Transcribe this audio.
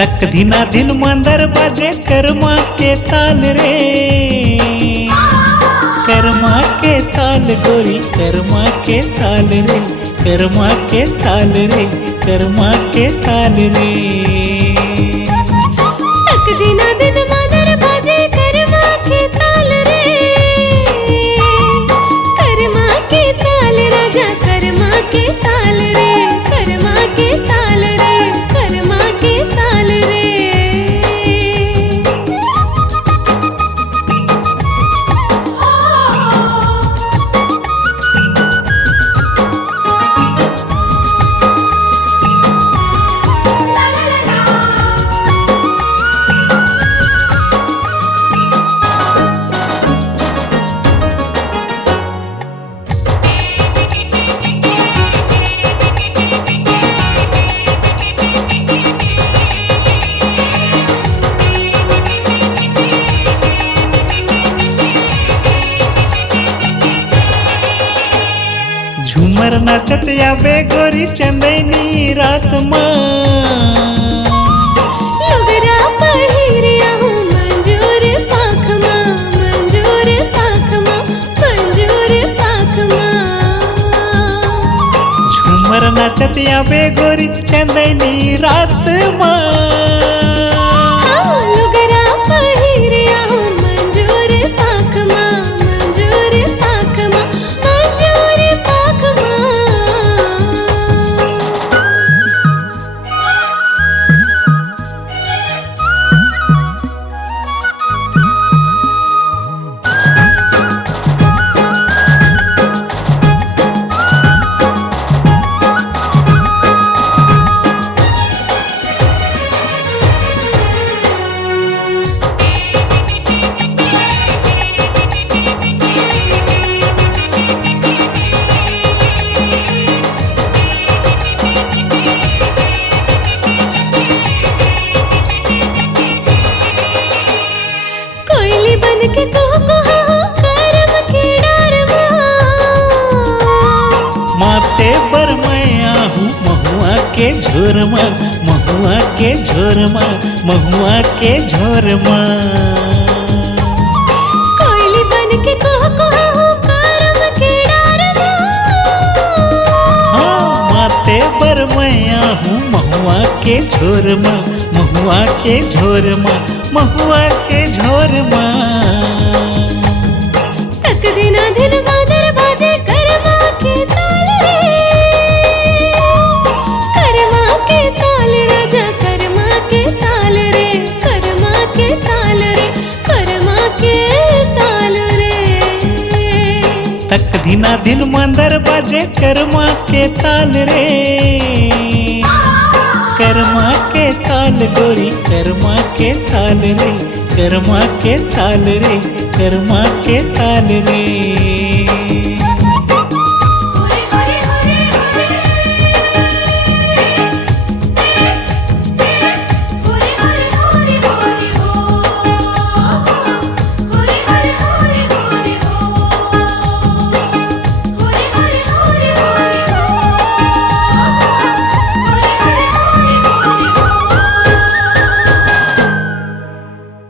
तक धीना दिन मंदर बाजे कर्मा के ताल रे, कर्मा के ताल गोरी, कर्मा के ताल रे, कर्मा के ताल रे, कर्मा के ताल रे। तक धीना दिन मंदर बाजे कर्मा के ताल रे, कर्मा के ताल राजा, कर्मा के ताल रे, कर्मा के ताल रे, कर्मा के ताल रे। झूमर नाचत आवे गोरी चंदनी रात माँ, लुगरा पहिरिया हूँ मंजूर पाख माँ, मंजूर पाख माँ, मंजूर पाख माँ। झूमर नाचत आवे गोरी चंदनी रात माँ, हाँ लुगरा पहिरिया हूँ मंजूर पाख माँ, मंजूर पाख माँ, मंजूर पाख माँ। कोयली बन के कुहू करम के डार माते पर मैं आहूँ महुआ के झोरमा, महुआ के झोरमा, महुआ के झोरमा। कोयली बन के कुहू करम के डार हाँ माते पर मैं आहूँ महुआ के झोरमा, महुआ के झोरमा, महुआ के झोरमा। तक दिना दिन मादर बाजे कर्मा के ताल रे, कर्मा के ताल राजा, कर्मा के ताल रे, कर्मा के ताल रे, कर्मा के ताल रे। तक धीना दिन मंदर बाजे कर्मा के ताल रे, कर्मा के ताल गोरी, कर्मा के ताल रे, कर्मा के ताल रे, कर्मा के ताल रे।